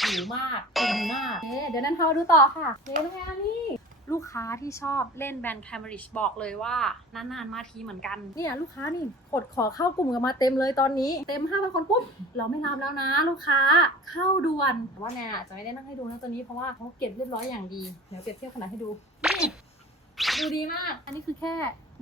หิวมากกินมาก เอ๊ะเดี๋ยวนั้นพามาดูต่อค่ะเอ๊ะน้องแอร์นี่ ลูกค้าที่ชอบเล่นแบรนด์ Cambridge บอกเลยว่านานๆมาทีเหมือนกัน เนี่ยลูกค้านี่กดขอเข้ากลุ่มกันมาเต็มเลยตอนนี้ เต็ม5,000คนปุ๊บ เราไม่รับแล้วนะ ลูกค้าเข้าด่วนแต่ว่าแนนอะจะไม่ได้นั่งให้ดูนะตัวนี้เพราะว่าเขาเก็บเรียบร้อยอย่างดี เดี๋ยวเปรียบเทียบขนาดให้ดู นี่ดูดีมาก อันนี้คือแค่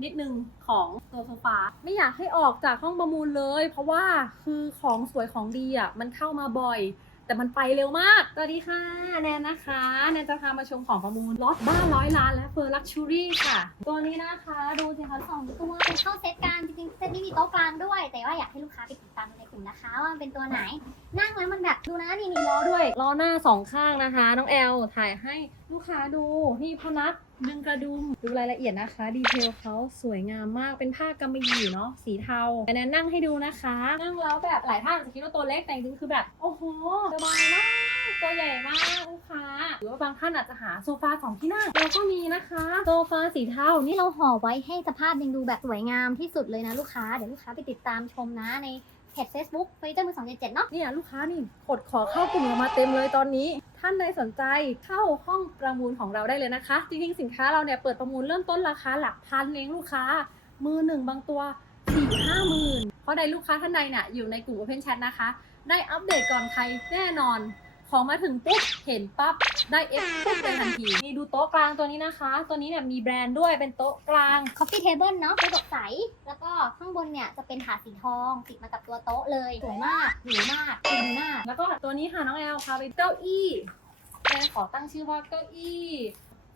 นิดนึงของตัวโซฟาไม่อยากให้ออกจากห้องประมูลเลย เพราะว่าคือของสวยของดีอะมันเข้ามาบ่อย แต่มันไปเร็วมากสวัสดีค่ะ แนนนะคะ แนนจะพามาชมของประมูลรถบ้านร้อยล้านและเฟอร์ลักชูรี่ค่ะ ตัวนี้นะคะ ดูสิคะสองตัวเป็นเข้าเซตกันจริงๆเซตนี้มีโต๊ะกลางด้วย แต่ว่าอยากให้ลูกค้าไปติดตามในกลุ่มนะคะว่ามันเป็นตัวไหน นั่งแล้วมันแบบดูนะนี่นี่ล้อด้วยล้อหน้าสองข้างนะคะ น้องแอลถ่ายให้ลูกค้าดูนี่พนัก ดึงกระดุมดูรายละเอียดนะคะ ดีเทลเขาสวยงามมากเป็นผ้ากำมะหยี่เนาะสีเทาแต่แนนนั่งให้ดูนะคะ นั่งแล้วแบบหลายท่านอาจจะคิดว่าตัวเล็กแต่จริงๆคือแบบ โอ้โหสบายมากตัวใหญ่มากลูกค้าหรือว่าบางท่านอาจจะหาโซฟาสองที่นั่งเราก็มีนะคะโซฟาสีเทานี่เราห่อไว้ให้สภาพยังดูแบบสวยงามที่สุดเลยนะลูกค้าเดี๋ยวลูกค้าไปติดตามชมนะใน เพจ Facebook เฟอร์นิเจอร์มือสองเจ็ดเจ็ดเนาะ เนี่ยลูกค้านี่กดขอเข้ากลุ่มเรามาเต็มเลยตอนนี้ ท่านใดสนใจเข้าห้องประมูลของเราได้เลยนะคะ จริงๆ สินค้าเราเนี่ยเปิดประมูลเริ่มต้นราคาหลักพันเองลูกค้า มือหนึ่งบางตัวสี่ห้าหมื่นเพราะใดลูกค้าท่านใดเนี่ยอยู่ในกลุ่ม Open Chat นะคะ ได้อัปเดตก่อนใครแน่นอน ของมาถึงปุ๊บเห็นปั๊บได้เอฟปุ๊บเลยทันทีนี่ดูโต๊ะกลางตัวนี้นะคะ ตัวนี้เนี่ยมีแบรนด์ด้วยเป็นโต๊ะกลาง Coffee Table เนาะเป็นแบบใส แล้วก็ข้างบนเนี่ยจะเป็นถาดสีทองติดมากับตัวโต๊ะเลยสวยมากหรูมากดีมาก แล้วก็ตัวนี้ค่ะน้องแอลพาไปเก้าอี้แม่ขอตั้งชื่อว่าเก้าอี้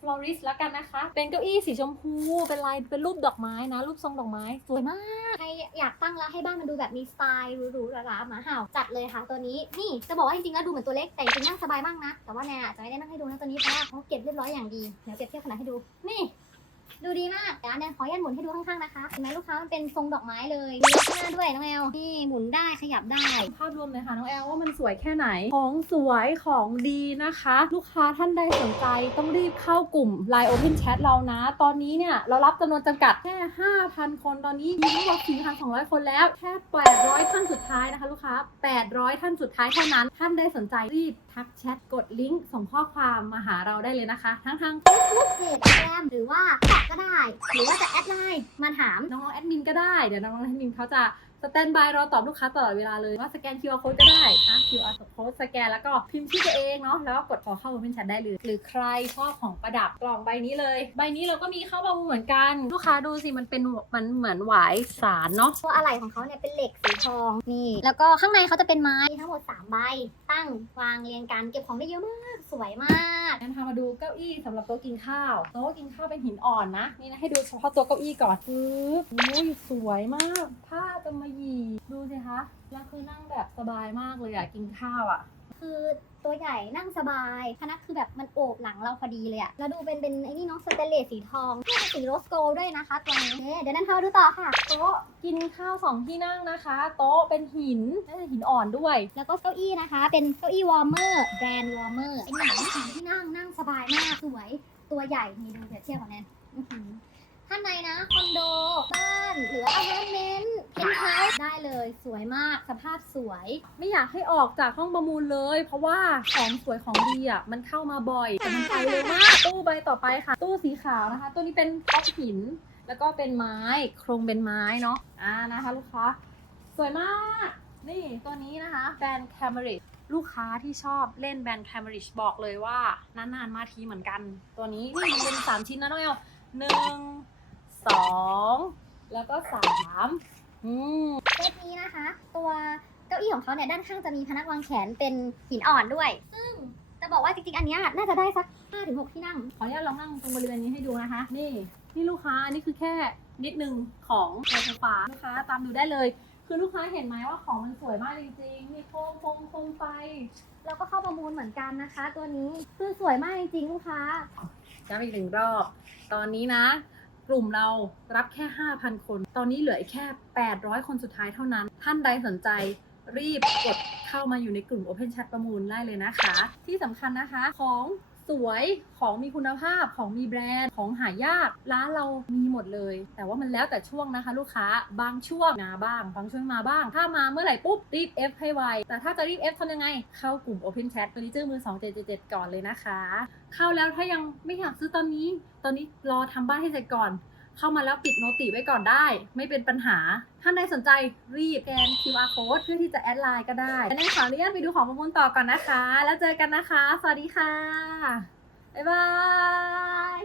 ฟลอริสแล้วกันนะคะ เป็นเก้าอี้สีชมพู เป็นลาย เป็นรูปดอกไม้นะ รูปทรงดอกไม้ สวยมาก ใครอยากตั้งแล้วให้บ้านมันดูแบบมีสไตล์หรูๆหราๆหมาเห่าจัดเลยค่ะตัวนี้ นี่จะบอกว่าจริงๆแล้วดูเหมือนตัวเล็ก แต่จริงๆนั่งสบายมากนะ แต่ว่าแนนอาจจะไม่ได้นั่งให้ดูนะตัวนี้เพราะว่าเขาเก็บเรียบร้อยอย่างดี เดี๋ยวเปรียบเทียบขนาดให้ดู นี่ ดูดีมากเดี๋ยวแนนขออนุญาตหมุนให้ดูข้างๆนะคะเห็นไหมลูกค้ามันเป็นทรงดอกไม้เลยมีลักหน้าด้วยน้องแอลนี่หมุนได้ขยับได้ ภาพรวมเลยค่ะน้องแอลว่ามันสวยแค่ไหน ของสวยของดีนะคะ ลูกค้าท่านใดสนใจต้องรีบเข้ากลุ่ม Line Open Chat เรานะ ตอนนี้เนี่ยเรารับจำนวนจำกัดแค่ 5,000 คนตอนนี้มีทั้งหมด4,200 คนแล้วแค่ 800 ท่านสุดท้ายนะคะ ลูกค้า 800 ท่านสุดท้ายเท่านั้น ท่านใดสนใจรีบทักแชทกดลิงก์ส่งข้อความมาหาเราได้เลยนะคะ ทั้งทาง Facebook เพจแกรมหรือว่าแท็กก็ได้ หรือว่าจะแอดไลน์มาถามน้องๆแอดมินก็ได้ เดี๋ยวน้องๆแอดมินเขาจะ สแตนบายรอตอบลูกค้าตลอดเวลาเลยว่าสแกน QR code ก็ได้นะ QR code สแกนแล้วก็พิมพ์ชื่อตัวเองเนาะแล้วก็กดขอเข้า Open Chat ได้เลย หรือใครชอบของประดับกล่องใบนี้เลย ใบนี้เราก็มีเข้าประมูลเหมือนกันลูกค้าดูสิมันเป็นมันเหมือนหวายสารเนาะตัวอะไหล่ของเขาเนี่ยเป็นเหล็กสีทองนี่ แล้วก็ข้างในเขาจะเป็นไม้มีทั้งหมด3ใบตั้งวางเรียงกันเก็บของได้เยอะมากสวยมากงั้นพามาดูเก้าอี้สำหรับโต๊ะกินข้าวโต๊ะกินข้าวเป็นหินอ่อนนะนี่นะให้ดูเฉพาะตัวเก้าอี้ก่อนปึ๊บอุ้ยสวยมากผ้า จะมาหยีดูสิคะ แล้วคือนั่งแบบสบายมากเลยอะกินข้าวอะคือตัวใหญ่นั่งสบายพนักคือแบบมันโอบหลังเราพอดีเลยอะแล้วดูเป็นเป็นไอ้นี่เนาะสเตนเลสสีทองนี่เป็นสีโรสโกลด์ด้วยนะคะตัวนี้เอ๊ะเดี๋ยวนั้นพาดูต่อค่ะ โต๊ะกินข้าวสองที่นั่งนะคะ โต๊ะเป็นหินน่าจะหินอ่อนด้วย แล้วก็เก้าอี้นะคะ เป็นเก้าอี้วอร์มเมอร์แบรนด์วอร์มเมอร์เป็นหนังสีที่นั่งนั่งสบายมากสวย ตัวใหญ่นี่ดูเปรียบเทียบกับแนนอื้อหือ ท่านในนะคอนโด บ้านหรือว่าอพาร์ตเมนต์เพนท์เฮาส์ได้เลยสวยมากสภาพสวย ไม่อยากให้ออกจากห้องประมูลเลย เพราะว่าของสวยของดีอะมันเข้ามาบ่อยแต่มันไปเร็วมากตู้ใบต่อไปค่ะ ตู้สีขาวนะคะ ตัวนี้เป็นท็อปหิน แล้วก็เป็นไม้โครงเป็นไม้เนาะอ่านะคะลูกค้าสวยมาก นี่ตัวนี้นะคะแบรนด์ Cambridge ลูกค้าที่ชอบเล่นแบรนด์ Cambridge บอกเลยว่านานๆมาทีเหมือนกัน ตัวนี้นี่เป็นสามชิ้นนะน้องเอลหนึ่ง สองแล้วก็สามอืมเซตนี้นะคะ ตัวเก้าอี้ของเขาเนี่ยด้านข้างจะมีพนักวางแขนเป็นหินอ่อนด้วย ซึ่งจะบอกว่าจริงๆ อันเนี้ยน่าจะได้สัก5-6ที่นั่ง ขออนุญาตลองนั่งตรงบริเวณนี้ให้ดูนะคะ นี่นี่ลูกค้าอันนี้คือแค่นิดนึงของโซฟาลูกค้าตามดูได้เลย คือลูกค้าเห็นไหมว่าของมันสวยมากจริงๆนี่โคมโคมโคมไฟแล้วก็เข้าประมูลเหมือนกันนะคะ ตัวนี้คือสวยมากจริงๆลูกค้าย้ำอีกหนึ่งรอบ ตอนนี้นะ กลุ่มเรารับแค่ 5,000 คน ตอนนี้เหลือแค่ 800 คนสุดท้ายเท่านั้น ท่านใดสนใจรีบกดเข้ามาอยู่ในกลุ่ม Open Chat ประมูลได้เลยนะคะ ที่สำคัญนะคะของ สวยของมีคุณภาพของมีแบรนด์ของหายากร้านเรามีหมดเลย แต่ว่ามันแล้วแต่ช่วงนะคะ ลูกค้าบางช่วงมาบ้าง บางช่วงมาบ้าง ถ้ามาเมื่อไหร่ปุ๊บรีบ F ให้ไว แต่ถ้าจะรีบ F ทำยังไง เข้ากลุ่ม Open Chat เฟอร์นิเจอร์มือ2777 ก่อนเลยนะคะ เข้าแล้วถ้ายังไม่อยากซื้อตอนนี้ ตอนนี้รอทำบ้านให้เสร็จก่อน เข้ามาแล้วปิดโนติไว้ก่อนได้ ไม่เป็นปัญหา ท่านใดสนใจรีบแกน QR code เพื่อที่จะแอดไลน์ก็ได้ในขออนุญาตไปดูของประมูลต่อก่อนนะคะ แล้วเจอกันนะคะ สวัสดีค่ะ บ๊ายบาย